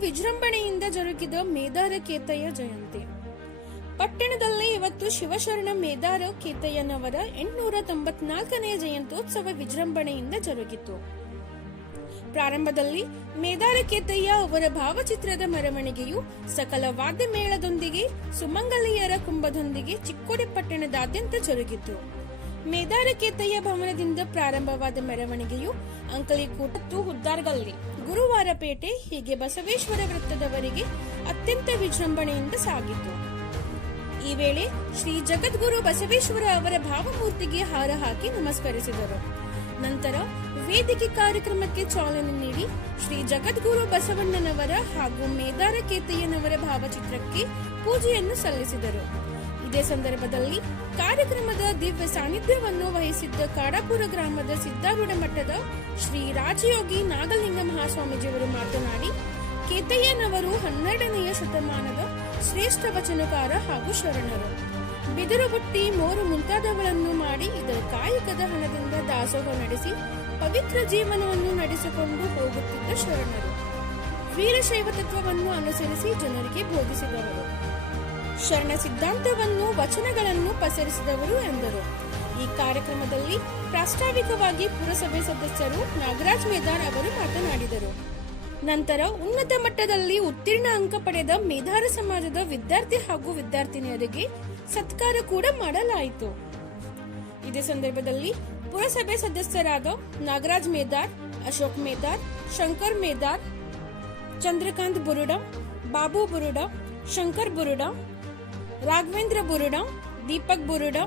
ವಿಜೃಂಭಣೆಯಿಂದ ಜರುಗಿದ ಮೇದಾರ ಕೇತಯ್ಯ ಜಯಂತಿ. ಪಟ್ಟಣದಲ್ಲಿ ಇವತ್ತು ಶಿವಶರಣ ಮೇದಾರ ಕೇತಯ್ಯನವರ ಎಂಟುನೂರ ತೊಂಬತ್ನಾಲ್ಕನೇ ಜಯಂತ್ಯೋತ್ಸವ ವಿಜೃಂಭಣೆಯಿಂದ ಜರುಗಿತು. ಪ್ರಾರಂಭದಲ್ಲಿ ಮೇದಾರ ಕೇತಯ್ಯ ಅವರ ಭಾವಚಿತ್ರದ ಮೆರವಣಿಗೆಯು ಸಕಲ ವಾದ್ಯ ಮೇಳದೊಂದಿಗೆ ಸುಮಂಗಲಿಯರ ಕುಂಭದೊಂದಿಗೆ ಚಿಕ್ಕೋಡಿ ಪಟ್ಟಣದಾದ್ಯಂತ ಜರುಗಿತು. ಮೇದಾರ ಕೇತಯ್ಯ ಭವನದಿಂದ ಪ್ರಾರಂಭವಾದ ಮೆರವಣಿಗೆಯು ಅಂಕಲಿಕೂಟತ್ತು ಹುದ್ದಾರ್ಗಲ್ಲಿ. ಗುರುವಾರಪೇಟೆ ಹೀಗೆ ಬಸವೇಶ್ವರ ವೃತ್ತದವರೆಗೆ ಅತ್ಯಂತ ವಿಜೃಂಭಣೆಯಿಂದ ಸಾಗಿತು. ಈ ವೇಳೆ ಶ್ರೀ ಜಗದ್ಗುರು ಬಸವೇಶ್ವರ ಅವರ ಭಾವಮೂರ್ತಿಗೆ ಹಾರ ಹಾಕಿ ನಮಸ್ಕರಿಸಿದರು. ನಂತರ ವೇದಿಕೆ ಕಾರ್ಯಕ್ರಮಕ್ಕೆ ಚಾಲನೆ ನೀಡಿ ಶ್ರೀ ಜಗದ್ಗುರು ಬಸವಣ್ಣನವರ ಹಾಗೂ ಮೇದಾರ ಕೇತಯ್ಯನವರ ಭಾವಚಿತ್ರಕ್ಕೆ ಪೂಜೆಯನ್ನು ಸಲ್ಲಿಸಿದರು. ಇದೇ ಸಂದರ್ಭದಲ್ಲಿ ಕಾರ್ಯಕ್ರಮದ ದಿವ್ಯ ಸಾನ್ನಿಧ್ಯವನ್ನು ವಹಿಸಿದ್ದ ಕಾಡಾಪುರ ಗ್ರಾಮದ ಸಿದ್ದಾರೂಢ ಮಠದ ಶ್ರೀ ರಾಜಯೋಗಿ ನಾಗಲಿಂಗ ಮಹಾಸ್ವಾಮೀಜಿಯವರು ಮಾತನಾಡಿ, ಕೇತಯ್ಯನವರು ಹನ್ನೆರಡನೆಯ ಶತಮಾನದ ಶ್ರೇಷ್ಠ ವಚನಕಾರ ಹಾಗೂ ಶರಣರು. ಬಿದಿರು ಬುಟ್ಟಿ ಮೋರು ಮುಂತಾದವುಗಳನ್ನು ಮಾಡಿ ಇದರ ಕಾಯಕದ ಹಣದಿಂದ ದಾಸೋಹ ನಡೆಸಿ ಪವಿತ್ರ ಜೀವನವನ್ನು ನಡೆಸಿಕೊಂಡು ಹೋಗುತ್ತಿದ್ದ ಶರಣರು. ವೀರಶೈವ ತತ್ವವನ್ನು ಅನುಸರಿಸಿ ಜನರಿಗೆ ಬೋಧಿಸಿದವರು. ಶರಣ ಸಿದ್ಧಾಂತವನ್ನು, ವಚನಗಳನ್ನು ಪಸರಿಸಿದವರು ಎಂದರು. ಈ ಕಾರ್ಯಕ್ರಮದಲ್ಲಿ ಪ್ರಾಸ್ತಾವಿಕವಾಗಿ ಪುರಸಭೆ ಸದಸ್ಯರು ನಾಗರಾಜ್ ಮೇದಾರ್ ಅವರು ಮಾತನಾಡಿದರು. ನಂತರ ಉನ್ನತ ಮಟ್ಟದಲ್ಲಿ ಉತ್ತೀರ್ಣ ಅಂಕ ಪಡೆದ ಮೇಧಾರ ಸಮಾಜದ ವಿದ್ಯಾರ್ಥಿ ಹಾಗೂ ವಿದ್ಯಾರ್ಥಿನಿಯರಿಗೆ ಸತ್ಕಾರ ಕೂಡ ಮಾಡಲಾಯಿತು. ಇದೇ ಸಂದರ್ಭದಲ್ಲಿ ಪುರಸಭೆ ಸದಸ್ಯರಾದ ನಾಗರಾಜ್ ಮೇದಾರ್, ಅಶೋಕ್ ಮೇದಾರ್, ಶಂಕರ್ ಮೇದಾರ್, ಚಂದ್ರಕಾಂತ್ ಬುರುಡ, ಬಾಬು ಬುರುಡ, ಶಂಕರ್ ಬುರುಡ ರಾಘವೇಂದ್ರ ಬುರುಡ ದೀಪಕ್ ಬುರುಡ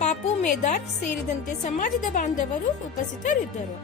ಪಾಪು ಮೇದಾರ್ ಸೇರಿದಂತೆ ಸಮಾಜದ ಬಾಂಧವರು ಉಪಸ್ಥಿತರಿದ್ದರು.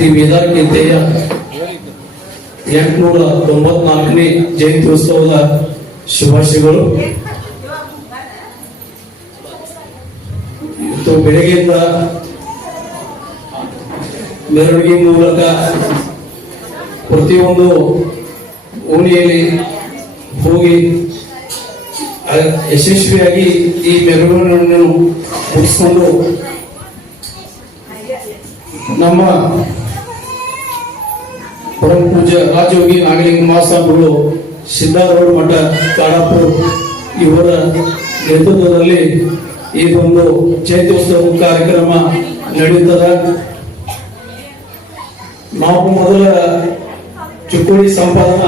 ಶ್ರೀ ಕೇತೆಯ ಎಂಟುನೂರ ತೊಂಬತ್ನಾಲ್ಕನೇ ಜಯಂತ್ಯೋತ್ಸವದ ಶುಭಾಶಯಗಳು. ಇವತ್ತು ಬೆಳಗ್ಗೆಯಿಂದ ಮೆರವಣಿಗೆ ಮೂಲಕ ಪ್ರತಿಯೊಂದು ಓಣಿಯಲ್ಲಿ ಹೋಗಿ ಯಶಸ್ವಿಯಾಗಿ ಈ ಮೆರವಣಿಗೆಯನ್ನು ಮುಗಿಸಿಕೊಂಡು ನಮ್ಮ ಪರಮ ಪೂಜ್ಯ ರಾಜಯೋಗಿ ನಾಗಲಿಂಗ ಮಹಾಸ್ವಾಮಿಗಳು ಸಿದ್ದಾರೂಢ ಮಠ ಕಾಡಾಪುರ ಇವರ ನೇತೃತ್ವದಲ್ಲಿ ಈ ಒಂದು ಚೈತ್ರೋತ್ಸವ ಕಾರ್ಯಕ್ರಮ ನಡೆಯುತ್ತದೆ. ನಾವು ಮೊದಲ ಚಿಕ್ಕೋಡಿ ಸಂಪಾದನ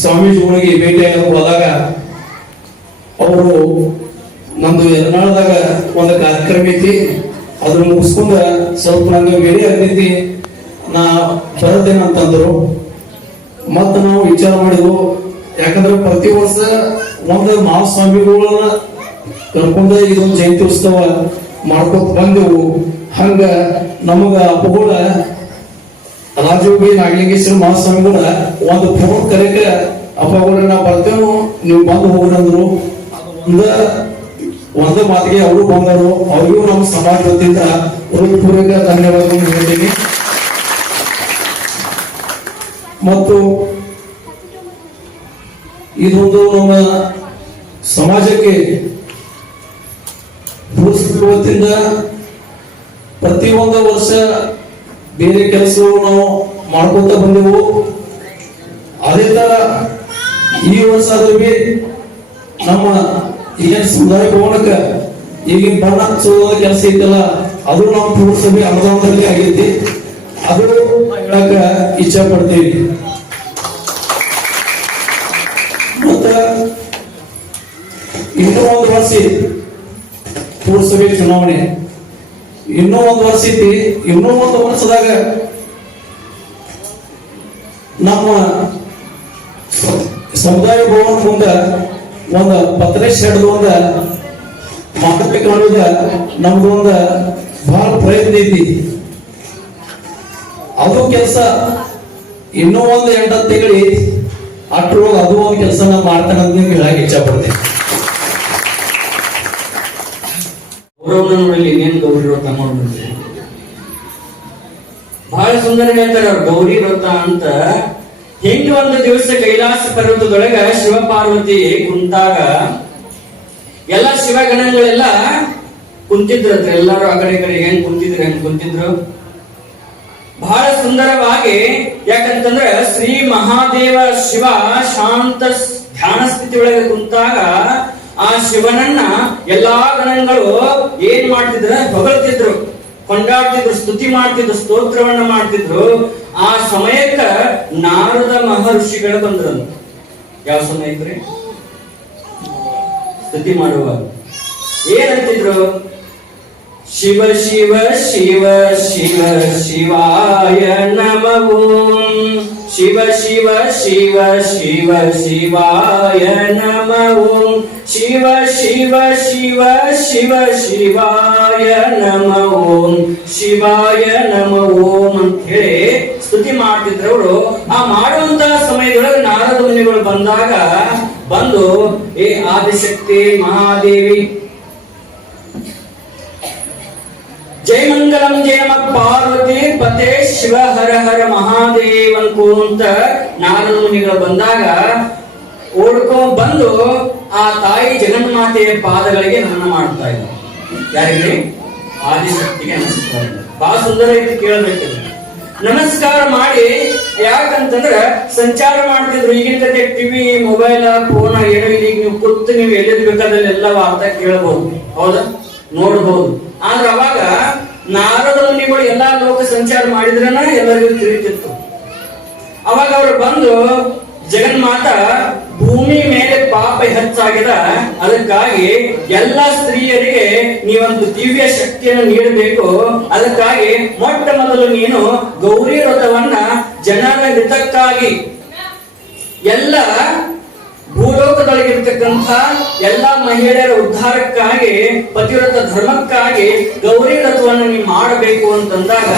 ಸ್ವಾಮೀಜಿಗಳಿಗೆ ಭೇಟಿಯಾಗಲು ಹೋದಾಗ ಅವರು ನಮ್ದು ಎರ್ನಾಳದಾಗ ಒಂದು ಕಾರ್ಯಕ್ರಮ ಐತಿ. ಅದನ್ನು ಮುಗಿಸ್ಕೊಂಡ ಸ್ವಲ್ಪ ನಂಗೆ ಬೇರೆ ಆಗೈತಿ ನಾ ಬರತ್ತೇನೆ ಅಂತಂದ್ರು, ಮತ್ತ ನಾವು ವಿಚಾರ ಮಾಡಿದ್ವು, ಯಾಕಂದ್ರೆ ಪ್ರತಿ ವರ್ಷ ಒಂದು ಮಹಾಸ್ವಾಮಿಗಳನ್ನ ಕರ್ಕೊಂಡ ಇದೊಂದು ಜಯಂತಿ ಉತ್ಸವ ಮಾಡ್ಕೊತ ಬಂದೆವು. ಹಂಗ ನಮಗ ಅಪಗೋಳ ರಾಜಯೋಗಿ ನಾಗಲಿಂಗೇಶ್ವರ ಮಹಾಸ್ವಾಮಿಗಳ ಒಂದು ಫೋನ್ ಕರೆಕ ಅಪ್ಪಗಳ ನಾವು ಬರ್ತೇವೆ ನೀವು ಬಂದು ಹೋಗ್ರಂದ್ರು ಒಂದ ಒಂದ ಮಾತಿಗೆ ಅವರು ಬಂದರು. ಅವ್ರಿಗೂ ನಮ್ಮ ಸಮಾಜ ವತಿಯಿಂದ ಹೃತ್ಪೂರ್ವಕ ಧನ್ಯವಾದಗಳು ಹೇಳ್ತೀನಿ. ಮತ್ತು ಇದೊಂದು ನಮ್ಮ ಸಮಾಜಕ್ಕೆ ವತಿಯಿಂದ ಪ್ರತಿಯೊಂದು ವರ್ಷ ಬೇರೆ ಕೆಲಸವು ನಾವು ಮಾಡ್ಕೊತ ಬಂದೆವು. ಅದೇ ತರ ಈ ವರ್ಷ ಆದ್ರೂ ನಮ್ಮ ಏನ್ ಸಮುದಾಯ ಭವನಕ್ಕ ಈಗಿನ ಬಣ್ಣ ಕೆಲಸ ಐತಲ್ಲ, ಅದು ನಮ್ಮ ಪುರಸಭೆ ಅನುದಾನದಲ್ಲಿ ಆಗೈತಿ ಅದು ಹೇಳಕ ಇಚ್ಛೆ ಪಡ್ತೀವಿ ಮತ್ತ ಇನ್ನೂ ಒಂದು ವರ್ಷ ಪುರಸಭೆ ಚುನಾವಣೆ. ಇನ್ನೂ ಒಂದು ವರ್ಷ ಐತಿ ಇನ್ನೂ ಒಂದು ವರ್ಷದಾಗ ನಮ್ಮ ಸಮುದಾಯ ಭವನ ಮುಂದ ಒಂದು ಪತ್ರೆ ಶೆಡ್ದು ಒಂದ ಮಾಡಬೇಕು ಅನ್ನೋದ ನಮ್ದು ಒಂದು ಬಹಳ ಪ್ರಯತ್ನ ಐತಿ. ಅದು ಕೆಲಸ. ಇನ್ನೂ ಒಂದು ಎಂಟು ತಿಂಗಳು ಅದು ಒಂದು ಕೆಲಸ ನಾನು ಮಾಡ್ತಾನೆ ಅಂತ ಪಡ್ತೀನಿ ಗೌರಿ ವ್ರತ ಮಾಡ್ಬಿಡ್ತಾರೆ ಬಹಳ ಸುಂದರ ಹೇಳ್ತಾರೆ ಅವ್ರು, ಗೌರಿ ವ್ರತ ಅಂತ. ಹೆಂಗ್ ಒಂದು ದಿವಸ ಕೈಲಾಸ ಪರ್ವತದೊಳಗ ಶಿವ ಪಾರ್ವತಿ ಕುಂತಾಗ ಎಲ್ಲ ಶಿವಗಣಗಳೆಲ್ಲ ಕುಂತಿದ್ರು ಎಲ್ಲರೂ ಆ ಕಡೆ ಕಡೆ ಹೆಂಗ್ ಕುಂತಿದ್ರು ಹೆಂಗ್ ಕುಂತಿದ್ರು. ಬಹಳ ಸುಂದರವಾಗಿ, ಯಾಕಂತಂದ್ರೆ ಶ್ರೀ ಮಹಾದೇವ ಶಿವ ಶಾಂತ ಧ್ಯಾನ ಸ್ಥಿತಿ ಒಳಗೆ ಕುಂತಾಗ ಆ ಶಿವನನ್ನ ಎಲ್ಲಾ ಗಣಗಳು ಏನ್ ಮಾಡ್ತಿದ್ರು? ಹೊಗಳ್ತಿದ್ರು. ಕೊಂಡಾಡ್ತಿದ್ರು, ಸ್ತುತಿ ಮಾಡ್ತಿದ್ರು, ಸ್ತೋತ್ರವನ್ನ ಮಾಡ್ತಿದ್ರು. ಆ ಸಮಯಕ್ಕ ನಾರದ ಮಹರ್ಷಿಗಳು ಬಂದ್ರು ಯಾವ ಸಮಯಕ್ರಿ ಸ್ತುತಿ ಮಾಡುವಾಗ. ಏನಂತಿದ್ರು? ಶಿವ ಶಿವ ಶಿವ ಶಿವ ಶಿವಾಯ ನಮೋ ಶಿವ ಶಿವ ಶಿವ ಶಿವ ಶಿವಾಯ ನಮೋ ಶಿವ ಶಿವ ಶಿವ ಶಿವ ಶಿವಾಯ ನಮೋ ಶಿವಾಯ ನಮೋ ಅಂತ ಹೇಳಿ ಸ್ತುತಿ ಮಾಡ್ತಿದ್ರವರು. ಆ ಮಾಡುವಂತಹ ಸಮಯದೊಳಗೆ ನಾರದ ಮುನಿಗಳು ಬಂದಾಗ ಬಂದು, ಏ, ಆದಿಶಕ್ತಿ, ಮಹಾದೇವಿ ಜೈ ಮಂಗಲಂ ಜಯ ನಮ ಪಾರ್ವತಿ ಪತೆ ಶಿವ ಹರ ಹರ ಮಹಾದೇವ್ ಅನ್ಕೊಂತ ನಾರದ ಮುನಿಗಳು ಬಂದಾಗ ಓಡ್ಕೊಂಡ್ ಬಂದು ಆ ತಾಯಿ ಜಗನ್ಮಾತೆಯ ಪಾದಗಳಿಗೆ ನಮನ ಮಾಡ್ತಾ ಇದ್ದ ಯಾರಿಗೆ ಆದಿಶಕ್ತಿಗೆ ನಮಸ್ಕಾರ. ಬಹಳ ಸುಂದರ ಐತಿ ಕೇಳಬೇಕು. ನಮಸ್ಕಾರ ಮಾಡಿ, ಯಾಕಂತಂದ್ರ ಸಂಚಾರ ಮಾಡ್ತಿದ್ರು. ಈಗಿನ ಕತೆ ಟಿವಿ, ಮೊಬೈಲ್, ಫೋನ್, ಏನೋ ಈಗ ನೀವು ಕೂತು ನೀವು ಎಲ್ಲಿದ್ ಬೇಕಾದಲ್ಲಿ ಎಲ್ಲ ವಾರ್ತೆ ಕೇಳಬಹುದು ಹೌದಾ? ನೋಡಬಹುದು ಆದ್ರೆ ಅವಾಗ ನಾರದ ಮುನಿಗಳು ಎಲ್ಲಾ ಲೋಕ ಸಂಚಾರ ಮಾಡಿದ್ರನ ಎಲ್ಲರಿಗೂ ತಿಳಿತಿತ್ತು. ಅವಾಗ ಅವರು ಬಂದು ಜಗನ್ಮಾತ ಭೂಮಿ ಮೇಲೆ ಪಾಪ ಹೆಚ್ಚಾಗಿದ, ಅದಕ್ಕಾಗಿ ಎಲ್ಲ ಸ್ತ್ರೀಯರಿಗೆ ನೀವೊಂದು ದಿವ್ಯ ಶಕ್ತಿಯನ್ನು ನೀಡಬೇಕು, ಅದಕ್ಕಾಗಿ ಮೊಟ್ಟ ಮೊದಲು ನೀನು ಗೌರಿ ವ್ರತವನ್ನ ಜನರ ಹಿತಕ್ಕಾಗಿ ಎಲ್ಲ ಭೂಲೋಕದೊಳಗಿರ್ತಕ್ಕಂಥ ಎಲ್ಲ ಮಹಿಳೆಯರ ಉದ್ಧಾರಕ್ಕಾಗಿ, ಪತಿವ್ರತ ಧರ್ಮಕ್ಕಾಗಿ ಗೌರಿ ವ್ರತವನ್ನು ನೀವು ಮಾಡಬೇಕು ಅಂತಂದಾಗ,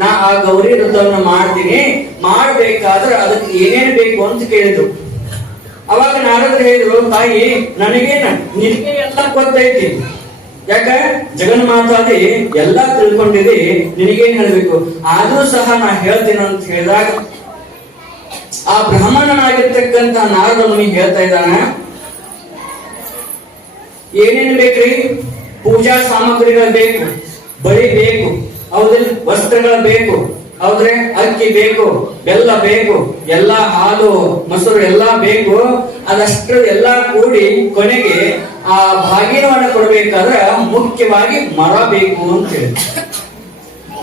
ನಾ ಆ ಗೌರಿ ವ್ರತವನ್ನು ಮಾಡ್ತೀನಿ. ಮಾಡಬೇಕಾದ್ರೆ ಅದಕ್ಕೆ ಏನೇನ್ ಬೇಕು ಅಂತ ಕೇಳಿದ್ರು. ಅವಾಗ ನಾರದ್ರು ಹೇಳಿದ್ರು ತಾಯಿ ನನಗೇನ ನಿನಗೆ ಎಲ್ಲ ಗೊತ್ತೈತಿ. ಯಾಕ? ಜಗನ್ಮಾತಾದಿ ಎಲ್ಲಾ ತಿಳ್ಕೊಂಡಿದೆ, ನಿನಗೇನ್ ಹೇಳ್ಬೇಕು? ಆದ್ರೂ ಸಹ ನಾ ಹೇಳ್ತೀನಿ ಅಂತ ಹೇಳಿದಾಗ ಆ ಬ್ರಾಹ್ಮಣನಾಗಿರ್ತಕ್ಕಂತ ನಾರದ ಮುನಿ ಹೇಳ್ತಾ ಇದ್ದಾನೆ. ಏನೇನು ಬೇಕ್ರಿ? ಪೂಜಾ ಸಾಮಗ್ರಿಗಳು ಬೇಕು, ಬಳಿ ಬೇಕು, ಹೌದ್ರಿ? ವಸ್ತ್ರಗಳು ಬೇಕು, ಹೌದ್ರೆ? ಅಕ್ಕಿ ಬೇಕು, ಬೆಲ್ಲ ಬೇಕು, ಎಲ್ಲಾ ಹಾಲು, ಮೊಸರು ಎಲ್ಲಾ ಬೇಕು, ಅದಷ್ಟು ಎಲ್ಲಾ ಕೂಡಿ ಕೊನೆಗೆ ಆ ಭಾಗಿನವನ್ನ ಕೊಡಬೇಕಾದ್ರೆ ಮುಖ್ಯವಾಗಿ ಮರ ಬೇಕು ಅಂತ ಹೇಳಿ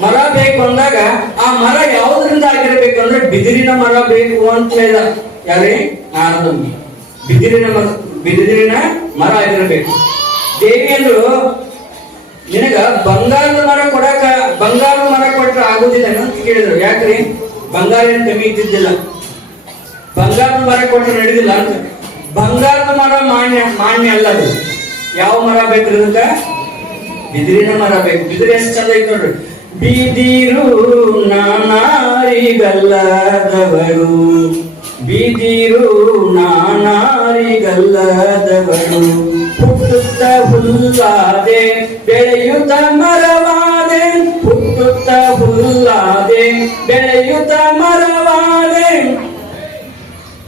ಮರ ಬೇಕು ಅಂದಾಗ ಆ ಮರ ಯಾವುದರಿಂದ ಆಗಿರ್ಬೇಕು ಅಂದ್ರೆ ಬಿದಿರಿನ ಮರ ಬೇಕು ಅಂತ ಹೇಳಿದ ಯಾರೇ? ನಾರದ ಬಿದಿರಿನ ಮರ ಬಿದಿರಿನ ಮರ ಆಗಿರ್ಬೇಕು. ದೇವಿ ಅಂದ್ರು ನಿನಗ ಬಂಗಾರದ ಮರ ಕೊಡಕ, ಬಂಗಾರದ ಮರ ಕೊಟ್ರೆ ಆಗುದಿಲ್ಲ ಅಂತ ಕೇಳಿದ್ರು. ಯಾಕ್ರಿ? ಬಂಗಾರ ಏನ್ ಕಮ್ಮಿ ಇದ್ದಿದ್ದಿಲ್ಲ. ಬಂಗಾರದ ಮರ ಕೊಟ್ರೆ ನಡೆದಿಲ್ಲ ಅಂತ. ಬಂಗಾರದ ಮರ ಮಾನ್ಯ ಮಾನ್ಯ ಅಲ್ಲ ಅದು. ಯಾವ ಮರ ಬೇಕ್ರಿ ಅದಕ್ಕ ಬಿದಿರಿನ ಮರ ಬೇಕು. ಬಿದಿರು ಎಷ್ಟು ಚಂದ ಐತೆ ನೋಡ್ರಿ. ಬಿದಿರು ನಾನಾರಿಗಲ್ಲದವರು. ಬಿದಿರು ನಾನಾರಿಗಲ್ಲದವರು. ಹುಟ್ಟುತ್ತ ಹುಲ್ಲಾದೆ ಬೆಳೆಯುತ್ತ ಮರವಾದೆ. ಹುಟ್ಟುತ್ತ ಹುಲ್ಲಾದೆ ಬೆಳೆಯುತ್ತ ಮರವಾದೆ.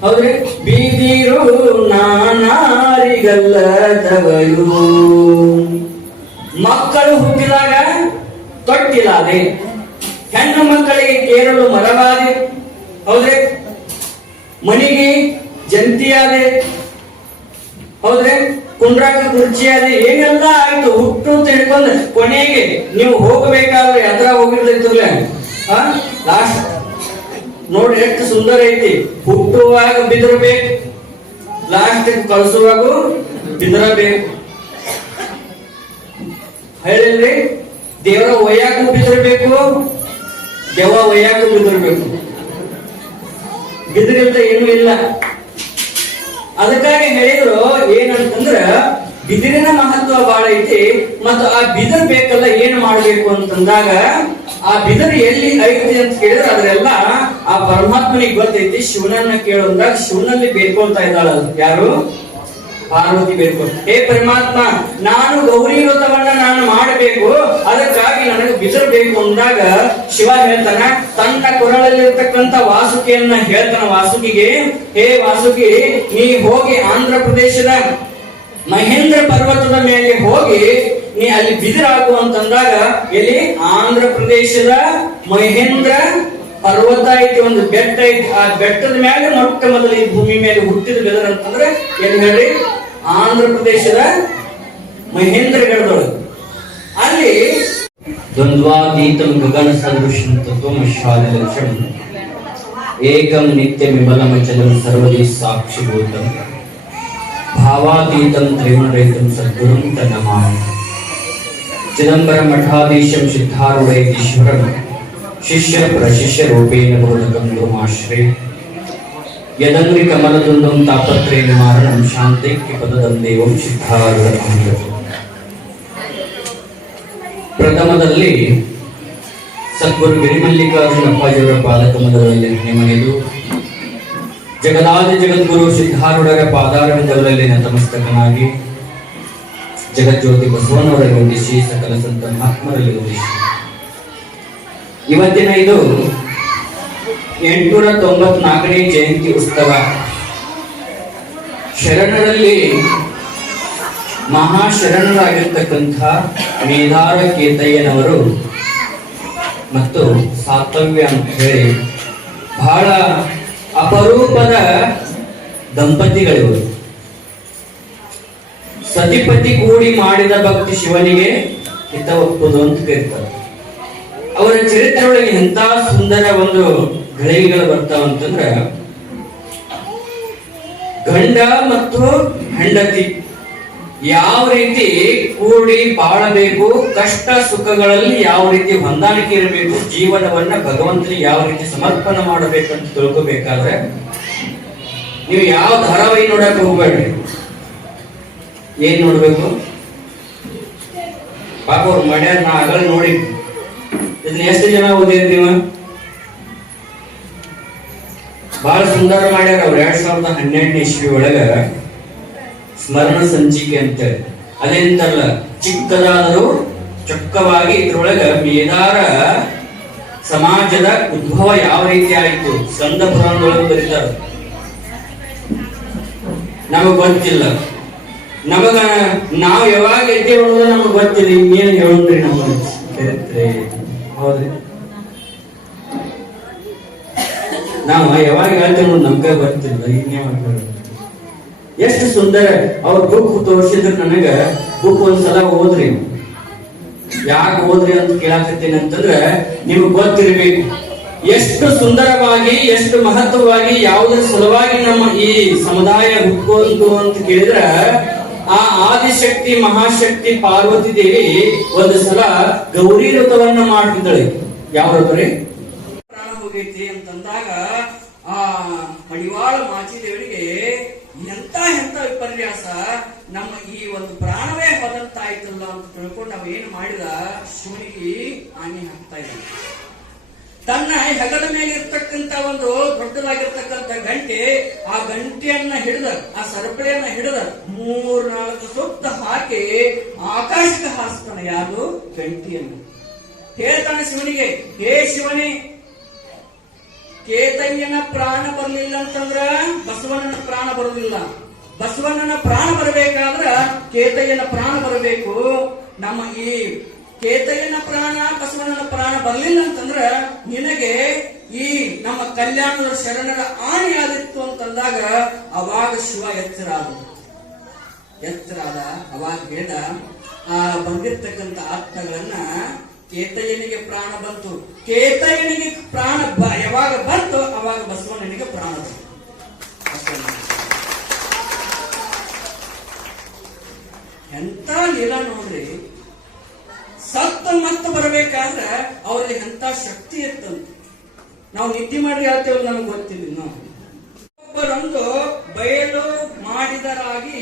ಹೌದ್ರಿ? ಬಿದಿರು ನಾನಾರಿಗಲ್ಲದವರು. ಮಕ್ಕಳು ಹುಟ್ಟಿದಾಗ ತೊಟ್ಟಿಲಾದೆ. ಹೆಣ್ಣು ಮಕ್ಕಳಿಗೆ ಕೇರಳು ಮರವಾದೆ. ಹೌದ್ರೆ? ಮನಿಗೆ ಜಂತಿಯಾದೆ. ಹೌದ್ರೆ? ಕುಂಡ್ರಾಕ ಕುರ್ಚಿಯಾದೆ. ಏನೆಲ್ಲ ಆಯ್ತು? ಹುಟ್ಟು ಅಂತ ಹೇಳ್ಕೊಂಡು ಕೊನೆಗೆ ನೀವು ಹೋಗಬೇಕಾದ್ರೆ ಅದ್ರ ಹೋಗಿರ್ಲಿಲ್ಲ ಹಾ ಲಾಸ್ಟ್. ನೋಡಿ ಎಷ್ಟು ಸುಂದರ ಐತಿ. ಹುಟ್ಟುವಾಗ ಬಿದಿರಬೇಕು ಲಾಸ್ಟ್ ಕಳಿಸುವಾಗ ಬಿದಿರಬೇಕು ಹೇಳಿಲ್ರಿ? ದೇವರ ಒಯ್ಯಾಕು ಬಿದಿರಬೇಕು? ದೆವ್ವ ಒಯ್ಯಾಕು ಬಿದಿರ್ಬೇಕು. ಬಿದಿರಿಲ್ದ ಏನೂ ಇಲ್ಲ. ಅದಕ್ಕಾಗಿ ಹೇಳಿದ್ರು, ಏನಂತಂದ್ರ, ಬಿದಿರಿನ ಮಹತ್ವ ಬಹಳ ಐತಿ, ಮತ್ತು ಆ ಬಿದಿರ್ ಬೇಕಲ್ಲ, ಏನ್ ಮಾಡಬೇಕು ಅಂತಂದಾಗ, ಆ ಬಿದಿರ್ ಎಲ್ಲಿ ಐತಿ ಅಂತ ಕೇಳಿದ್ರೆ ಅದ್ರೆಲ್ಲ ಆ ಪರಮಾತ್ಮನಿಗೆ ಗೊತ್ತೈತಿ, ಶಿವನನ್ನ ಕೇಳೋದಾಗ ಶಿವನಲ್ಲಿ ಬೇಡ್ಕೊಳ್ತಾ ಇದ್ದಾಳ. ಯಾರು? ಪಾರ್ವತಿ ಬೇಕು. ಹೇ ಪರಮಾತ್ಮ, ನಾನು ಗೌರಿ ವ್ರತವನ್ನ ನಾನು ಮಾಡಬೇಕು. ಅದಕ್ಕಾಗಿ ನನಗೆ ಬಿಸಿಲು ಬೇಕು ಅಂದಾಗ ಶಿವ ಹೇಳ್ತಾನ, ತನ್ನ ಕೊರಳಲ್ಲಿರ್ತಕ್ಕಂಥ ವಾಸುಕಿಯನ್ನ ಹೇಳ್ತಾನ ವಾಸುಕಿಗೆ, ಹೇ ವಾಸುಕಿ, ನೀ ಹೋಗಿ ಆಂಧ್ರ ಪ್ರದೇಶದ ಮಹೇಂದ್ರ ಪರ್ವತದ ಮೇಲೆ ಹೋಗಿ, ನೀ ಅಲ್ಲಿ ಬಿದಿರಾಗು ಅಂತಂದಾಗ ಎಲ್ಲಿ? ಆಂಧ್ರ ಪ್ರದೇಶದ ಮಹೇಂದ್ರ ಪರ್ವತ ಐತಿ, ಒಂದು ಬೆಟ್ಟ ಐತಿ. ಆ ಬೆಟ್ಟದ ಮೇಲೆ ಮೊಟ್ಟ ಮೊದಲು ಈ ಭೂಮಿ ಮೇಲೆ ಹುಟ್ಟಿದ ಬೆದರ್ ಅಂತಂದ್ರೆ ಎಲ್ಲಿ ಹೇಳ್ರಿ? ಆಂಧ್ರ ಪ್ರದೇಶದ ಮಹೇಂದ್ರಗಢದೊಳಗೆ ಅಲ್ಲಿ ದ್ವಂದ್ವಾತೀತಂ ಗಗನ ಸದೃಶಂ ತತ್ವಮಶಾಲಿಲಕ್ಷಂ ಏಕಂ ನಿತ್ಯ ವಿಮಲಮಚಲಂ ಸರ್ವದಿ ಸಾಕ್ಷಿಭೂತಂ ಭಾವಾತೀತಂ ತ್ರಿಗುಣರಹಿತಂ ಸದ್ಗುರುಂ ತನ್ನಮಾಮಿ ಚಿದಂಬರ ಮಠಾಧೀಶಂ ಸಿದ್ಧಾರೂಢೈತೀಶ್ವರಂ ಶಿಷ್ಯ ಪ್ರಶಿಷ್ಯ ರೂಪೇಣ ಬೋಧಕಂ ಗುರುಮಾಶ್ರೇ ಯದಂಗ್ರಿ ಕಮಲದುಂದಂ ತಾಪತ್ರಯ ನಿವಾರಣಂ ಶಾಂತೈಕ್ಯ ಪದದಂ ದೇವಂ ಸಿದ್ಧಾರೂಢ ಪ್ರಥಮದಲ್ಲಿ ಸದ್ಗುರು ಗಿರಿಮಲ್ಲಿಕಾರ್ಜುನ ಅಪ್ಪಾಜಿಯವರ ಪಾದಕಮಲದಲ್ಲಿ ನೆಮನೆದು ಜಗದಾದಿ ಜಗದ್ಗುರು ಸಿದ್ಧಾರೂಢರ ಪಾದಾರವಿಂದವರಲ್ಲಿ ನತಮಸ್ತಕನಾಗಿ ಜಗಜ್ಯೋತಿ ಬಸವನವರಲ್ಲಿ ವಂದಿಸಿ ಸಕಲ ಸಂತ ಮಹಾತ್ಮರಲ್ಲಿ ವಂದಿಸಿ ಇವತ್ತಿನ ಇದು ಎಂಟುನೂರ ತೊಂಬತ್ನಾಲ್ಕನೇ ಜಯಂತಿ ಉತ್ಸವ. ಶರಣರಲ್ಲಿ ಮಹಾಶರಣರಾಗಿರ್ತಕ್ಕಂಥ ಮೇಧಾರ ಕೇತಯ್ಯನವರು ಮತ್ತು ಸಾತವ್ಯ ಅಂತ ಹೇಳಿ ಬಹಳ ಅಪರೂಪದ ದಂಪತಿಗಳಿವರು. ಸತಿಪತಿ ಕೂಡಿ ಮಾಡಿದ ಭಕ್ತಿ ಶಿವನಿಗೆ ಹಿತ ಒಪ್ಪುದು ಅಂತ ಕರೀತಾರೆ ಅವರ ಚರಿತ್ರೆಯೊಳಗೆ ಎಂಥ ಸುಂದರ ಒಂದು ಘಳಿಗೆಗಳು ಬರ್ತಾವಂತಂದ್ರ ಗಂಡ ಮತ್ತು ಹೆಂಡತಿ ಯಾವ ರೀತಿ ಕೂಡಿ ಬಾಳಬೇಕು, ಕಷ್ಟ ಸುಖಗಳಲ್ಲಿ ಯಾವ ರೀತಿ ಹೊಂದಾಣಿಕೆ ಇರಬೇಕು, ಜೀವನವನ್ನ ಭಗವಂತನಿಗೆ ಯಾವ ರೀತಿ ಸಮರ್ಪಣೆ ಅಂತ ತಿಳ್ಕೊಬೇಕಾದ್ರೆ ನೀವು ಯಾವ ಧಾರಾವಾಹಿ ನೋಡಕ್ ಹೋಗ್ಬೇಡ್ರಿ. ಏನ್ ನೋಡ್ಬೇಕು? ಪಾಪ ಅವ್ರು ಮಡ್ಯಾರ ನಾ ಆಗಲ್ ನೋಡಿ ಇದನ್ನ ಎಷ್ಟು ಜನ ಓದಿರ್ತೀವ ಬಹಳ ಸುಂದರ ಮಾಡ್ಯಾರ ಅವ್ರು ಎರಡ್ ಸಾವಿರದ ಹನ್ನೆರಡನೇ ಇಸ್ವಿ ಒಳಗ ಸ್ಮರಣ ಸಂಚಿಕೆ ಅಂತ ಅದೇಂತಲ್ಲ ಚಿಕ್ಕದಾದರೂ ಚೊಕ್ಕವಾಗಿ ಇದ್ರೊಳಗ ಮೇದಾರ ಸಮಾಜದ ಉದ್ಭವ ಯಾವ ರೀತಿ ಆಯಿತು? ಸ್ಕಂದ ಪುರಾಣದೊಳಗೆ ಬರೀತಾರೆ. ನಮಗ್ ಗೊತ್ತಿಲ್ಲ. ನಮಗ ನಾವ್ ಯಾವಾಗ ಅನ್ನೋದು ನಮಗ್ ಗೊತ್ತಿಲ್ಲ. ಇನ್ನೇನು ಹೇಳೋದ್ರಿ ನಮ್ಮ ಹೌದ್ರಿ. ನಾವು ಯಾವಾಗ ಹೇಳ್ತೇವೆ ನಮ್ಗ ಬರ್ತಿಲ್ಲ ಇನ್ನೇವಾಗ ಎಷ್ಟು ಸುಂದರ. ಅವ್ರ ಬುಕ್ ತೋರಿಸಿದ್ರು ನನಗ, ಬುಕ್ ಒಂದ್ಸಲ ಓದ್ರಿ. ಯಾಕೆ ಓದ್ರಿ ಅಂತ ಕೇಳಾಕತ್ತೀನಿ ಅಂತಂದ್ರೆ, ನಿಮ್ಗೆ ಗೊತ್ತಿರ್ಬೇಕು. ಎಷ್ಟು ಸುಂದರವಾಗಿ, ಎಷ್ಟು ಮಹತ್ವವಾಗಿ ಯಾವುದ್ರ ಸಲುವಾಗಿ ನಮ್ಮ ಈ ಸಮುದಾಯ ಹುಟ್ಕೊಂತು ಅಂತ ಕೇಳಿದ್ರ, ಆ ಆದಿಶಕ್ತಿ, ಮಹಾಶಕ್ತಿ ಪಾರ್ವತಿ ದೇವಿ ಒಂದು ಸಲ ಗೌರಿ ವ್ರತವನ್ನ ಮಾಡ್ತಿದ್ದಾಳೆ. ಯಾವ ರೀ ಹೋಗೈತಿ ಅಂತಂದಾಗ ಆ ಮಡಿವಾಳ ಮಾಚಿದೇವರಿಗೆ ಎಂತ ಎಂತ ವಿಪರ್ಯಾಸ? ನಮ್ಮ ಈ ಒಂದು ಪ್ರಾಣವೇ ಬದಲ್ತಾಯ್ತಲ್ಲ ಅಂತ ತಿಳ್ಕೊಂಡು ನಾವು ಏನು ಮಾಡಿದ? ಶಿವನಿಗೆ ಹಾನಿ ಹಾಕ್ತಾ ಇದ್ದ ತನ್ನ ಹೆಗಲ ಮೇಲೆ ಇರ್ತಕ್ಕಂತ ಒಂದು ದೊಡ್ಡದಾಗಿರ್ತಕ್ಕಂಥ ಗಂಟೆ ಆ ಗಂಟೆಯನ್ನ ಹಿಡಿದ, ಆ ಸರಪಳಿಯನ್ನ ಹಿಡಿದ ಮೂರ್ ನಾಲ್ಕು ಸುತ್ತ ಹಾಕಿ ಆಕಾಶಕ್ಕೆ ಹಾರಿಸ್ತಾನೆ ಯಾರು ಗಂಟೆಯನ್ನು. ಹೇಳ್ತಾನೆ ಶಿವನಿಗೆ, ಹೇ ಶಿವನೇ ಕೇತಯ್ಯನ ಪ್ರಾಣ ಬರಲಿಲ್ಲ ಅಂತಂದ್ರ ಬಸವಣ್ಣನ ಪ್ರಾಣ ಬರುದಿಲ್ಲ. ಬಸವಣ್ಣನ ಪ್ರಾಣ ಬರಬೇಕಾದ್ರ ಕೇತಯ್ಯನ ಪ್ರಾಣ ಬರಬೇಕು. ನಮ್ಮ ಈ ಕೇತಯ್ಯನ ಪ್ರಾಣ, ಬಸವಣ್ಣನ ಪ್ರಾಣ ಬರಲಿಲ್ಲ ಅಂತಂದ್ರ ನಿನಗೆ ಈ ನಮ್ಮ ಕಲ್ಯಾಣದ ಶರಣರ ಆಣಿ ಆದಿತ್ತು ಅಂತಂದಾಗ ಅವಾಗ ಶಿವ ಎಚ್ಚರ ಆದ ಎಚ್ಚರ ಆದ, ಅವಾಗ ಬೇಡ ಆ ಬಂದಿರ್ತಕ್ಕಂಥ ಆತ್ಮಗಳನ್ನ ಕೇತಯ್ಯನಿಗೆ ಪ್ರಾಣ ಬಂತು. ಕೇತಯ್ಯನಿಗೆ ಪ್ರಾಣ ಯಾವಾಗ ಬಂತು ಅವಾಗ ಬಸವಣ್ಣನಿಗೆ ಪ್ರಾಣ ಬಂತು. ಎಂತ ಲೀಲಾ ನೋಡ್ರಿ ಸತ್ತ ಮತ್ತೆ ಬರಬೇಕಾದ್ರೆ ಅವ್ರಿಗೆ ಎಂತ ಶಕ್ತಿ ಇತ್ತಂತ. ನಾವು ನಿದ್ದೆ ಮಾಡಿ ಹೇಳ್ತೇವೆ ನಮ್ಗೆ ಗೊತ್ತಿಲ್ಲ ನಾವು ಒಬ್ಬರೊಂದು ಬಯಲು ಮಾಡಿದರಾಗಿ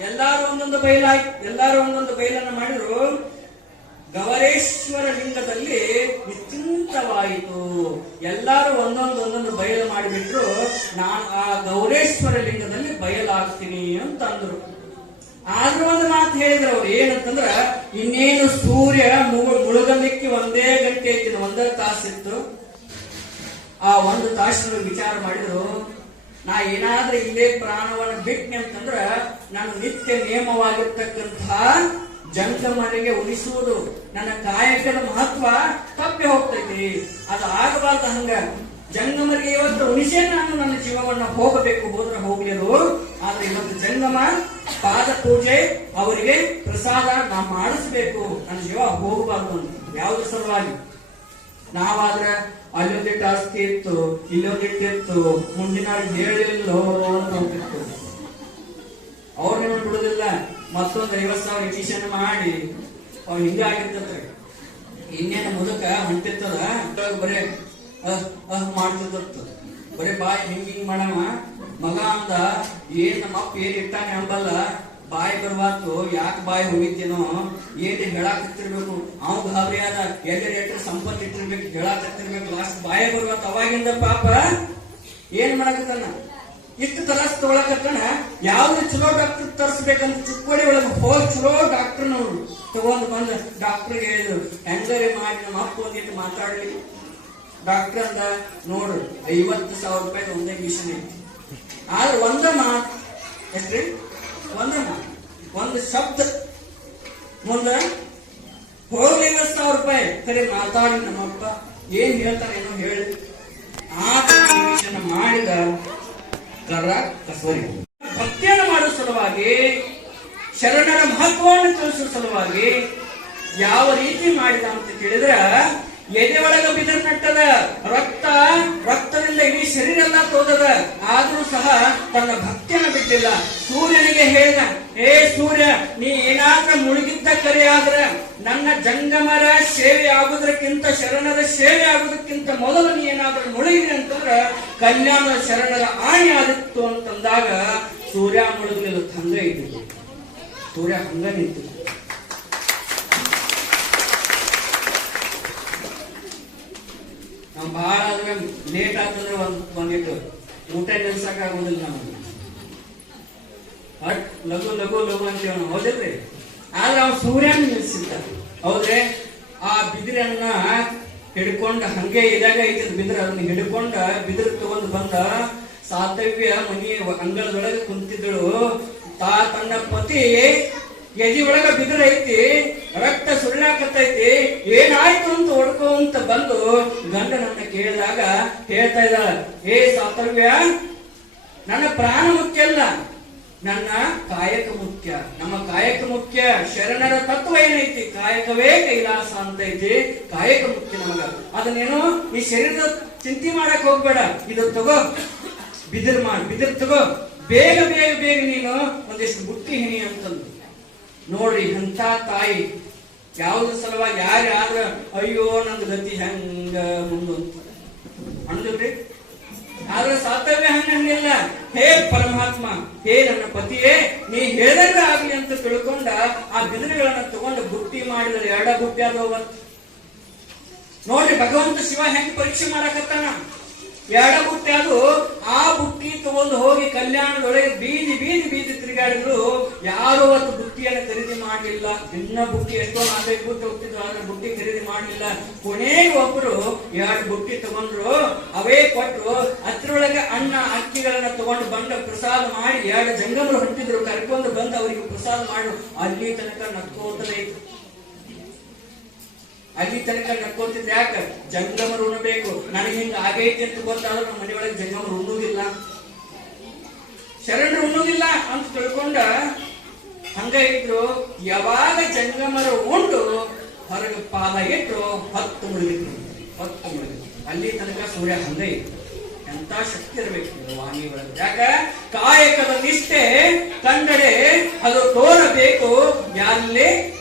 ಎಲ್ಲಾರು ಒಂದೊಂದು ಬಯಲಾಗಿ ಎಲ್ಲಾರು ಒಂದೊಂದು ಬಯಲನ್ನ ಮಾಡಿದ್ರು ಗವರೇಶ್ವರ ಲಿಂಗದಲ್ಲಿ ನಿಶ್ಚಿಂತವಾಯಿತು. ಎಲ್ಲರೂ ಒಂದೊಂದು ಒಂದೊಂದು ಬಯಲು ಮಾಡಿಬಿಟ್ರು, ನಾನು ಆ ಗೌರೇಶ್ವರ ಲಿಂಗದಲ್ಲಿ ಬಯಲಾಗ್ತೀನಿ ಅಂತ ಅಂದ್ರು ಆದ್ರೂ ಒಂದು ಮಾತು ಹೇಳಿದ್ರು ಅವ್ರು, ಏನಂತಂದ್ರ, ಇನ್ನೇನು ಸೂರ್ಯ ಮುಳುಗಲಿಕ್ಕೆ ಒಂದೇ ಗಂಟೆ ಇತ್ತು ಒಂದೇ ತಾಸಿತ್ತು ಆ ಒಂದು ತಾಸಿನ ವಿಚಾರ ಮಾಡಿದ್ರು, ನಾ ಏನಾದ್ರೂ ಇಲ್ಲೇ ಪ್ರಾಣವನ್ನು ಬಿಟ್ಟೆ ಅಂತಂದ್ರ, ನಾನು ನಿತ್ಯ ನಿಯಮವಾಗಿರ್ತಕ್ಕಂತಹ ಜಂಗಮರಿಗೆ ಉಳಿಸುವುದು ನನ್ನ ಕಾಯಕದ ಮಹತ್ವ ತಪ್ಪಿ ಹೋಗ್ತೈತಿ. ಅದು ಆಗಬಾರ್ದು ಹಂಗ. ಜಂಗಮರಿಗೆ ಇವತ್ತು ಉಳಿಸೇ ನಾನು ನನ್ನ ಜೀವವನ್ನ ಹೋಗಬೇಕು, ಹೋದ್ರೆ ಹೋಗ್ಲಿರು ಆದ್ರೆ ಇವತ್ತು ಜಂಗಮ ಪಾದ ಪೂಜೆ, ಅವರಿಗೆ ಪ್ರಸಾದ ನಾ ಮಾಡಿಸ್ಬೇಕು. ನನ್ನ ಜೀವ ಹೋಗಬಾರ್ದು ಯಾವ್ದು ಸಲುವಾಗಿ? ನಾವಾದ್ರ ಅಲ್ಲೊಂದಿಟ್ಟು ಆಸ್ತಿ ಇತ್ತು ಇಲ್ಲೊಂದಿಟ್ಟು ಇತ್ತು ಮುಂದಿನ ಹೇಳಿಲ್ಲೋ ಅಂತ ಹೋಗ್ತಿತ್ತು ಅವ್ರ ನೀವು ಬಿಡುದಿಲ್ಲ. ಮತ್ತೊಂದು ಐವತ್ ಸಾವಿರ ಎಡಿಷನ್ ಮಾಡಿ, ಅವ್ನು ಹಿಂಗೆ ಆಗಿರ್ತದ ಇನ್ನೇನು ಮುದಕ ಹೊಂಟಿರ್ತದ ಬರೇ ಅಹ್ ಅಹ್ ಮಾಡ್ತಿರ್ತ ಬರೇ ಬಾಯಿ ಹಿಂಗ್ ಹಿಂಗ್ ಮಾಡವ. ಮಗ ಅಂದ, ಏನ್ ನಮ್ಮ ಅಪ್ಪ ಏನ್ ಇಟ್ಟಾನೆ ಅಂಬಲ್ಲ. ಬಾಯಿ ಬರ್ಬಾರ್ದು, ಯಾಕೆ ಬಾಯಿ ಹೋಗಿತ್ತೇನೋ ಏನ್ ಹೇಳಾಕತ್ತಿರ್ಬೇಕು. ಅವ್ ಗಾಬರಿ ಆದ, ಎಲ್ಲರ ಎಟ್ರ ಸಂಪತ್ತು ಇಟ್ಟಿರ್ಬೇಕು, ಹೇಳಾಕತ್ತಿರ್ಬೇಕು. ಲಾಸ್ಟ್ ಬಾಯಿ ಬರ್ಬಾರ್ದು. ಅವಾಗಿಂದ ಪಾಪ, ಏನ್ ಮಾಡಕತ್ತಾನ? ಇಷ್ಟು ತರಸ್ ತಗೊಳಕತ್ತಾನ ಯಾವ್ದು ಚಲೋ ಡಾಕ್ಟರ್ ತರಿಸ್ಬೇಕಂತ ಚಿಕ್ಕೋಡಿ ಒಳಗೆ ಹೋಗಿ ಚಲೋ ಡಾಕ್ಟರ್ನವ್ರು ತಗೊಂಡು ಬಂದ ಡಾಕ್ಟರ್ಗೆ ಹೇಳಿದ್ರು, ಹೆಂಗರೆ ಮಾಡಿ ನಮ್ಮ ಅಪ್ಪ ಒಂದಿಟ್ಟು ಮಾತಾಡ್ಲಿ. ಡಾಕ್ಟರ್ ಅಂದ, ನೋಡು, ಐವತ್ತು ಸಾವಿರ ರೂಪಾಯಿ ಒಂದೇ ಮಿಷನ್ ಐತಿ. ಆದ್ರೆ ಒಂದ ಮಾತ್, ಎಷ್ಟ್ರಿ? ಒಂದ ಒಂದು ಶಬ್ದ. ಮುಂದ ಹೋಗಿ ಐವತ್ತು ಸಾವಿರ ರೂಪಾಯಿ. ಸರಿ, ಮಾತಾಡಿ ನಮ್ಮಪ್ಪ ಏನ್ ಹೇಳ್ತಾರೆ ಏನೋ ಹೇಳಿ. ಆ ಮಾಡಿದ ಭಕ್ತಿಯನ್ನು ಮಾಡುವ ಸಲುವಾಗಿ ಶರಣರ ಮಹತ್ವವನ್ನು ತಿಳಿಸುವ ಸಲುವಾಗಿ ಯಾವ ರೀತಿ ಮಾಡಿದ ಅಂತ ಕೇಳಿದ್ರ ಎದೆ ಒಳಗ ಬಿದಿರು ನಟ್ಟದ ರಕ್ತ, ರಕ್ತದಿಂದ ಇಡೀ ಶರೀರ ಎಲ್ಲ ತೋದದ. ಆದ್ರೂ ಸಹ ತನ್ನ ಭಕ್ತಿಯನ್ನು ಬಿಟ್ಟಿಲ್ಲ ಸೂರ್ಯನಿಗೆ ಹೇಳಿದ, ಏ ಸೂರ್ಯ, ನೀ ಏನಾದ್ರೂ ಮುಳುಗಿದ್ದ ಕರೆ ಆದ್ರ ನನ್ನ ಜಂಗಮರ ಸೇವೆ ಆಗುದಕ್ಕಿಂತ ಶರಣರ ಸೇವೆ ಆಗುದಕ್ಕಿಂತ ಮೊದಲು ನೀ ಏನಾದ್ರೂ ಮುಳುಗಿದೆ ಅಂತಂದ್ರ ಕಲ್ಯಾಣ ಶರಣರ ಆಣಿ ಆದಿತ್ತು ಅಂತಂದಾಗ ಸೂರ್ಯ ಮುಳುಗಲಿಲ್ಲ ಹಂಗ ಇದ್ದು ಸೂರ್ಯ ಹಂಗ ನಿಂತು ನಾವು ಬಹಳ ಆದ್ರೆ ಲೇಟ್ ಆಗ್ತಂದ್ರೆ ಒಂದು ಒಂದಿಟ್ಟು ಊಟ ನೆನ್ಸಕ್ ಆಗೋದಿಲ್ಲ ನಮಗೆ. ಹಟ್, ಲಘು ಲಘು ಲಘು ಅಂತೀವಿ ನಾವು ಹೌದಿಲ್ರಿ? ಆದ್ರೆ ಅವ್ನು ಸೂರ್ಯನ ನಿಲ್ಸಿದ್ದ ಹೌದ್ರಿ? ಆ ಬಿದಿರನ್ನ ಹಿಡ್ಕೊಂಡ ಹಂಗೆ ಇದಾಗ ಐತಿ ಬಿದಿರ, ಅದನ್ನ ಹಿಡ್ಕೊಂಡ ಬಿದಿರ್ ತಗೊಂಡ್ ಬಂದ ಸಾತವ್ಯ ಮನಿ ಅಂಗಳದೊಳಗೆ ಕುಂತಿದ್ದಳು. ತಾ, ತನ್ನ ಪತಿ ಎದಿ ಒಳಗ ಬಿದಿರ ಐತಿ, ರಕ್ತ ಸುಳ್ಳಾಕತ್ತೈತಿ, ಏನಾಯ್ತು ಅಂತ ಹೊಡ್ಕೊಂತ ಬಂದು ಗಂಡನನ್ನ ಕೇಳಿದಾಗ ಹೇಳ್ತಾ ಇದ್ದಾಳ ಏ ಸಾತರ್ವ್ಯ ನನ್ನ ಪ್ರಾಣ ಮುಖ್ಯ ಅಲ್ಲ, ನನ್ನ ಕಾಯಕ ಮುಖ್ಯ, ನಮ್ಮ ಕಾಯಕ ಮುಖ್ಯ, ಶರಣರ ತತ್ವ ಏನೈತಿ, ಕಾಯಕವೇ ಕೈಲಾಸ ಅಂತ ಐತಿ, ಕಾಯಕ ಮುಖ್ಯ ನಮಗ, ಅದನ್ನೇನು ಈ ಶರೀರದ ಚಿಂತೆ ಮಾಡಕ್ ಹೋಗ್ಬೇಡ, ಇದು ತಗೋ, ಬಿದಿರ್ ಮಾಡ್, ಬಿದಿರ್ ತಗೋ, ಬೇಗ ಬೇಗ ಬೇಗ ನೀನು ಒಂದಿಷ್ಟು ಬುಟ್ಟಿ ಹಿನಿ ಅಂತಂದು. ನೋಡ್ರಿ ಎಂಥ ತಾಯಿ ಯಾವ್ದು ಸಲುವಾಗಿ ಯಾರ್ಯಾರ ಅಯ್ಯೋ, ನಂದು ಗತಿ ಹೆಂಗ ಮುಂದು ಅಂದ್ರಿ? ಆದ್ರೆ ಸಾತವ್ಯ ಹಂಗಂಗಿಲ್ಲ ಹೇ ಪರಮಾತ್ಮ, ಹೇ ನನ್ನ ಪತಿಯೇ, ನೀ ಹೇಳಂಗ ಆಗ್ಲಿ ಅಂತ ತಿಳ್ಕೊಂಡ ಆ ಬಿದಿರುಗಳನ್ನ ತಗೊಂಡು ಬುಟ್ಟಿ ಮಾಡಿದ್ರೆ ಎರಡ ಬುಟ್ಟಿ ಆದವ ನೋಡ್ರಿ, ಭಗವಂತ ಶಿವ ಹೆಂಗ್ ಪರೀಕ್ಷೆ ಮಾಡಕತ್ತಾನ? ಎರಡ ಬುಟ್ಟಿ ಅದು. ಆ ಬುಕ್ಕಿ ತಗೊಂಡು ಹೋಗಿ ಕಲ್ಯಾಣದೊಳಗೆ ಬೀದಿ ಬೀದಿ ಬೀದಿ ತಿರುಗಾಡಿದ್ರು. ಯಾರು ಅವತ್ತು ಬುಕ್ಕಿಯನ್ನು ಖರೀದಿ ಮಾಡಲಿಲ್ಲ ಇನ್ನ ಬುಕ್ಕಿ ಎಷ್ಟೋ ಮಾಡಬೇಕು ಬುಟ್ಟಿ ಹೋಗ್ತಿದ್ರು. ಆದ್ರೆ ಬುಟ್ಟಿ ಖರೀದಿ ಮಾಡಲಿಲ್ಲ ಕೊನೆಗೆ ಒಬ್ರು ಎರಡು ಬುಟ್ಟಿ ತಗೊಂಡ್ರು. ಅವೇ ಕೊಟ್ಟರು ಅದ್ರೊಳಗೆ ಅಣ್ಣ ಅಕ್ಕಿಗಳನ್ನ ತಗೊಂಡು ಬಂದ ಪ್ರಸಾದ ಮಾಡಿ ಎರಡು ಜಂಗಮರು ಹೊಂಟಿದ್ರು. ಕರ್ಕೊಂಡು ಬಂದು ಅವರಿಗೆ ಪ್ರಸಾದ ಮಾಡು ಅಲ್ಲಿ ತನಕ ನಕ್ಕೋತಲೇ ಇತ್ತು ಅಲ್ಲಿ ತನಕ ನಕ್ಕೋತಿದ್ದೆ ಯಾಕ? ಜಂಗಮರು ಉಣಬೇಕು. ನನಗೆ ಹಿಂಗ ಆಗೈತಿ ಅಂತ ಗೊತ್ತಾದ್ರೂ ನಮ್ಮ ಮನೆಯೊಳಗೆ ಜಂಗಮರು ಉಣ್ಣುವುದಿಲ್ಲ. ಶರಣರು ಉಣ್ಣುವುದಿಲ್ಲ ಅಂತ ತಿಳ್ಕೊಂಡ ಹಂಗ ಇದ್ರು. ಯಾವಾಗ ಜಂಗಮರ ಉಂಡು, ಹೊರಗೆ ಪಾದ ಇಟ್ಟು ಹತ್ತು ಮುಳುಗಿದ್ರು ಹತ್ತು ಮುಳುಗಿದ್ರು ಅಲ್ಲಿ ತನಕ ಸೂರ್ಯ ಹಂಗ ಇತ್ತು. ಎಂತ ಶಕ್ತಿ ಇರಬೇಕು ವಾಣಿ ಒಳಗೆ. ಯಾಕ? ಕಾಯಕದ ನಿಷ್ಠೆ. ಕನ್ನಡೆ ಅದು ತೋರಬೇಕು. ಯಾರಲ್ಲಿ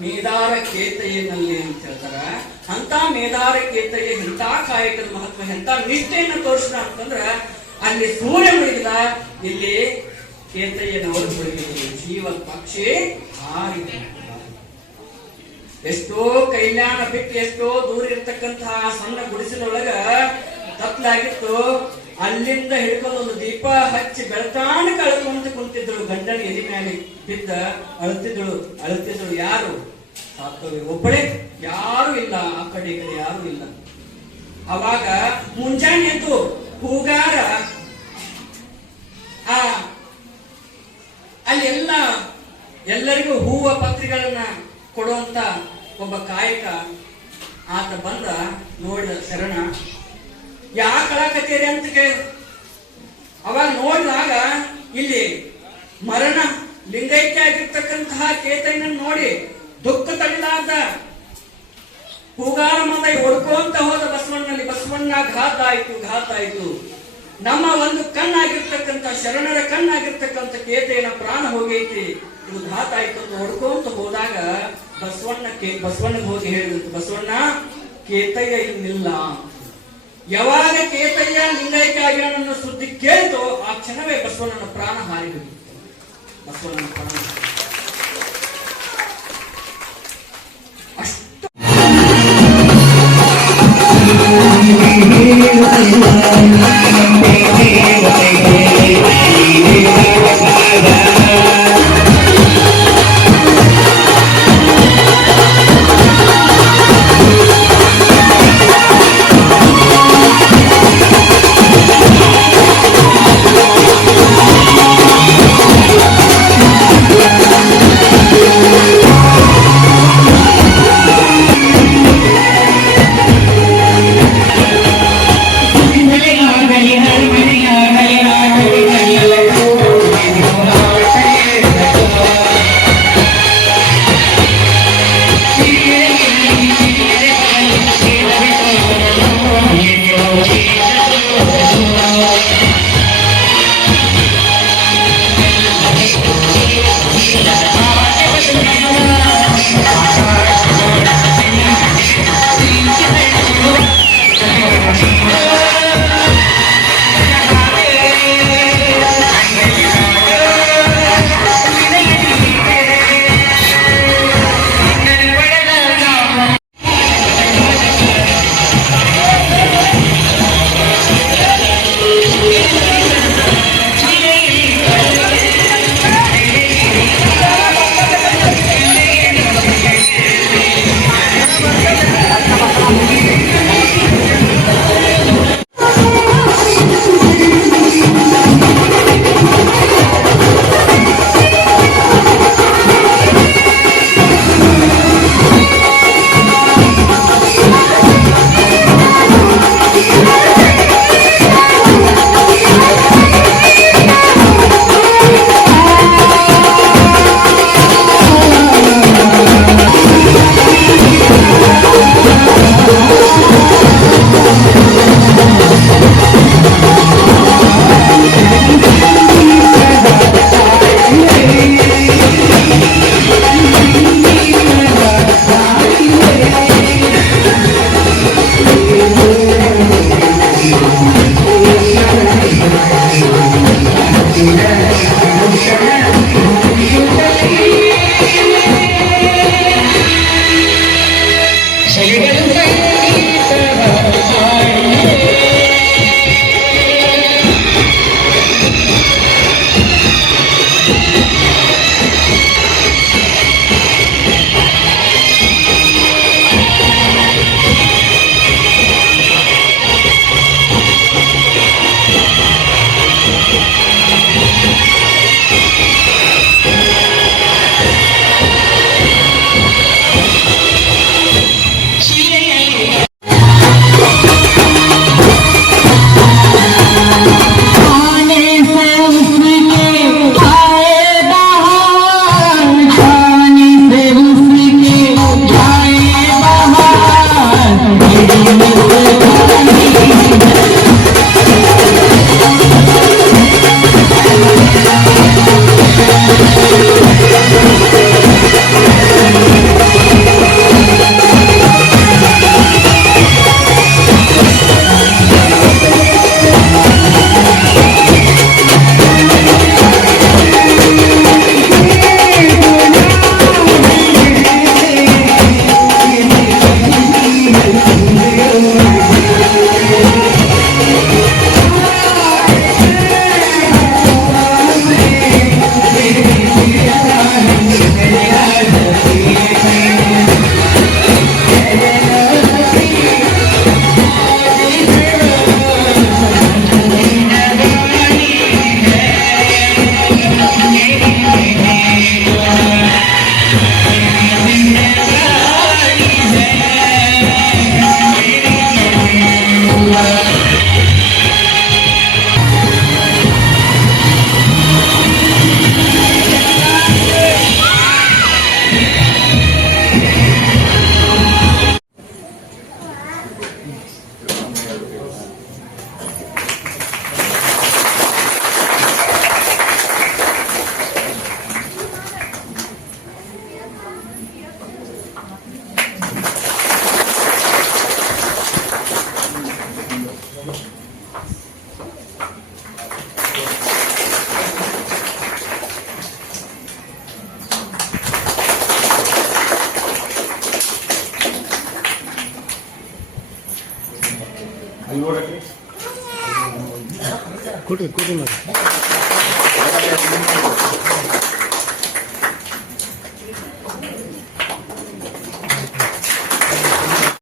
ಮೇದಾರ ಕೇತಯ್ಯನಲ್ಲಿ ಅಂತ ಹೇಳ್ತಾರ. ಅಂತ ಮೇದಾರ ಕೇತಯ್ಯ ಎಂತ ಕಾಯಕದ ಮಹತ್ವ ಎಂತ ನಿಷ್ಠೆಯನ್ನು ತೋರಿಸಿದ ಅಂತಂದ್ರ ಅಲ್ಲಿ ಸೂರ್ಯ ಮುಳುಗಿದ, ಇಲ್ಲಿ ಕೇತಯ್ಯನವರು ಮುಳುಗಿದ್ರು. ಜೀವ ಪಕ್ಷಿ ಹಾರಿದೆ. ಎಷ್ಟೋ ಕೈಲ್ಯಾಣ ಬಿಟ್ಟು ಎಷ್ಟೋ ದೂರ ಇರ್ತಕ್ಕಂತಹ ಸಣ್ಣ ಗುಡಿಸಿನೊಳಗ ಕತ್ಲಾಗಿತ್ತು ಅಲ್ಲಿಂದ ಹಿಡ್ಕೊಂಡು ಒಂದು ದೀಪ ಹಚ್ಚಿ ಬೆಳತಾಣ ಕಳ್ಕೊಂಡು ಕುಂತಿದ್ದಳು ಗಂಡನ ಎದಿ ಮೇಲೆ ಬಿದ್ದ, ಅಳುತ್ತಿದ್ದಳು ಅಳುತ್ತಿದ್ದಳು ಯಾರು? ಸಾಕವಿ ಒಬ್ಬಳೇ. ಯಾರು ಇಲ್ಲ, ಆ ಕಡೆ ಕಡೆ ಯಾರು ಇಲ್ಲ. ಅವಾಗ ಮುಂಜಾನೆ ಎದ್ದು ಹೂಗಾರ ಆ, ಅಲ್ಲಿ ಎಲ್ಲ, ಎಲ್ಲರಿಗೂ ಹೂವ ಪತ್ರಿಗಳನ್ನ ಕೊಡುವಂತ ಒಬ್ಬ ಕಾಯಕ ಆತ ಬಂದ, ನೋಡಿದ ಶರಣ ಯಾಕೆ ಕಚೇರಿ ಅಂತ ಕೇಳಿದ ಅವಾಗ ನೋಡಿದಾಗ ಇಲ್ಲಿ ಮರಣ ಲಿಂಗೈಕ್ಯ ಆಗಿರ್ತಕ್ಕಂತಹ ಚೇತನ ನೋಡಿ ದುಃಖ ತಳ್ಳಾದ ಹೂಗಾರ ಮದ ಹೊಡ್ಕೊಂತ ಹೋದ ಬಸವಣ್ಣನಲ್ಲಿ ಬಸವಣ್ಣ ಘಾತ ಆಯ್ತು ಘಾತ ಆಯ್ತು ನಮ್ಮ ಒಂದು ಕಣ್ಣಾಗಿರ್ತಕ್ಕಂಥ, ಶರಣರ ಕಣ್ಣಾಗಿರ್ತಕ್ಕಂಥ ಕೇತೆಯನ ಪ್ರಾಣ ಹೋಗೈತಿ. ಇದು ಘಾತ ಆಯ್ತು ಅಂತ ಹೊಡ್ಕೊಂತ ಹೋದಾಗ ಬಸವಣ್ಣ ಬಸವಣ್ಣಗೆ ಹೋಗಿ ಹೇಳಿದ್ರು ಬಸವಣ್ಣ ಕೇತಯ್ಯ ಇನ್ನಿಲ್ಲ ಯಾವಾಗ ಕೇತಯ್ಯ ಲಿಂಗೈಕ ನನ್ನ ಸುದ್ದಿ ಕೇಳಿತು ಆ ಕ್ಷಣವೇ ಬಸವಣ್ಣನ ಪ್ರಾಣ ಹಾರಿ ಬಸವಣ್ಣನ ಪ್ರಾಣ ಅಷ್ಟು.